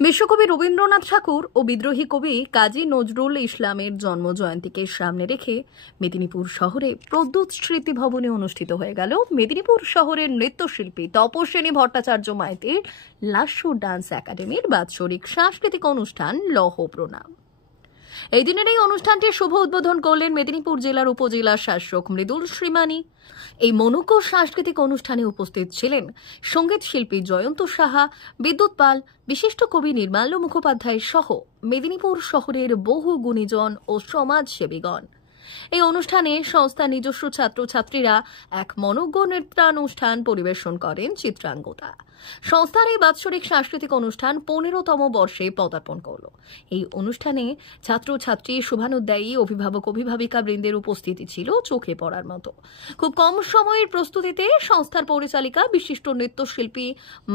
বিশ্বকবি রবীন্দ্রনাথ ঠাকুর ও বিদ্রোহী কবি কাজী নজরুল ইসলামের জন্মজয়ন্তীকে সামনে রেখে মেদিনীপুর শহরে প্রদ্যোৎ স্মৃতি ভবনে অনুষ্ঠিত হয়ে গেল মেদিনীপুর শহরের নৃত্যশিল্পী তপস্বিনী ভট্টাচার্য মাইতির লাস্য ডান্স একাডেমির বাৎসরিক সাংস্কৃতিক অনুষ্ঠান লহ প্রণাম। এই দিনের এই অনুষ্ঠানটির শুভ উদ্বোধন করলেন মেদিনীপুর জেলার উপজেলা শাসক মৃদুল শ্রীমানি। এই মনোজ্ঞ সাংস্কৃতিক অনুষ্ঠানে উপস্থিত ছিলেন সঙ্গীত শিল্পী জয়ন্ত সাহা, বিদ্যুৎ পাল, বিশিষ্ট কবি নির্মাল্য মুখোপাধ্যায় সহ মেদিনীপুর শহরের বহু গুণীজন ও সমাজসেবীগণ। এই অনুষ্ঠানে সংস্থার নিজস্ব ছাত্রছাত্রীরা এক মনোজ্ঞ নৃত্যানুষ্ঠান পরিবেশন করেন চিত্রাঙ্গদা। সংস্থার এই বাৎসরিক সাংস্কৃতিক অনুষ্ঠান 15তম বর্ষে পদার্পণ করল। এই অনুষ্ঠানে ছাত্রছাত্রী, শুভানুধ্যায়ী, অভিভাবক অভিভাবিকা বৃন্দের উপস্থিতি ছিল চোখে পড়ার মতো। খুব কম সময়ের প্রস্তুতিতে সংস্থার পরিচালিকা বিশিষ্ট নৃত্যশিল্পী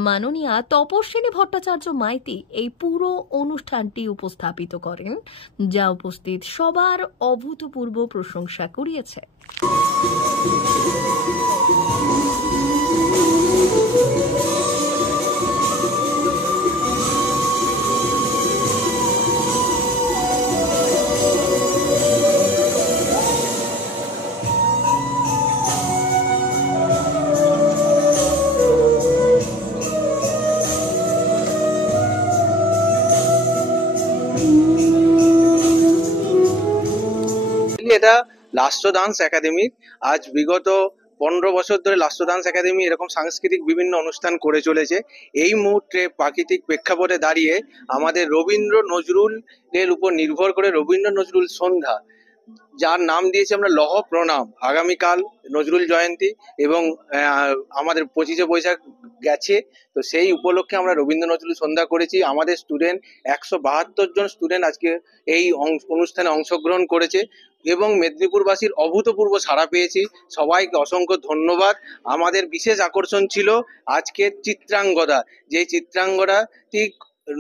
মাননীয়া তপস্বিনী ভট্টাচার্য মাইতি এই পুরো অনুষ্ঠানটি উপস্থাপিত করেন, যা উপস্থিত সবার অভূতপূর্ব প্রশংসা কুড়িয়েছে। এটা লাস্য ডান্স একাডেমি আজ বিগত 15 বছর ধরে লাস্য ডান্স একাডেমি এরকম সাংস্কৃতিক বিভিন্ন অনুষ্ঠান করে চলেছে। এই মুহূর্তে প্রাকৃতিক প্রেক্ষাপটে দাঁড়িয়ে আমাদের রবীন্দ্র নজরুলের উপর নির্ভর করে রবীন্দ্র নজরুল সন্ধ্যা, যার নাম দিয়েছি আমরা লহ প্রণাম, আগামীকাল নজরুল জয়ন্তী এবং আমাদের 25শে বৈশাখ গেছে, তো সেই উপলক্ষে আমরা রবীন্দ্র নজরুল সন্ধ্যা করেছি। আমাদের স্টুডেন্ট 172 জন স্টুডেন্ট আজকে এই অনুষ্ঠানে অংশগ্রহণ করেছে এবং মেদিনীপুরবাসীর অভূতপূর্ব সাড়া পেয়েছি। সবাইকে অসংখ্য ধন্যবাদ। আমাদের বিশেষ আকর্ষণ ছিল আজকের চিত্রাঙ্গদা, যে চিত্রাঙ্গদা ঠিক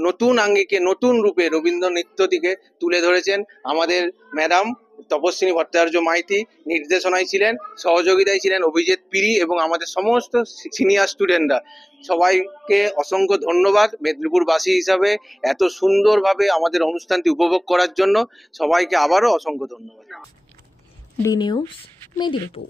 নতুন আঙ্গিকে নতুন রূপে রবীন্দ্র নৃত্যটিকে তুলে ধরেছেন আমাদের ম্যাডাম তপস্বিনী ভট্টাচার্য মাইতি। নির্দেশনায় ছিলেন, সহযোগিতায় ছিলেন অভিজিৎ পিরি এবং আমাদের সমস্ত সিনিয়র স্টুডেন্টরা। সবাইকে অসংখ্য ধন্যবাদ মেদিনীপুরবাসী হিসাবে এত সুন্দরভাবে আমাদের অনুষ্ঠানটি উপভোগ করার জন্য। সবাইকে আবারও অসংখ্য ধন্যবাদ। D news, Medinipur.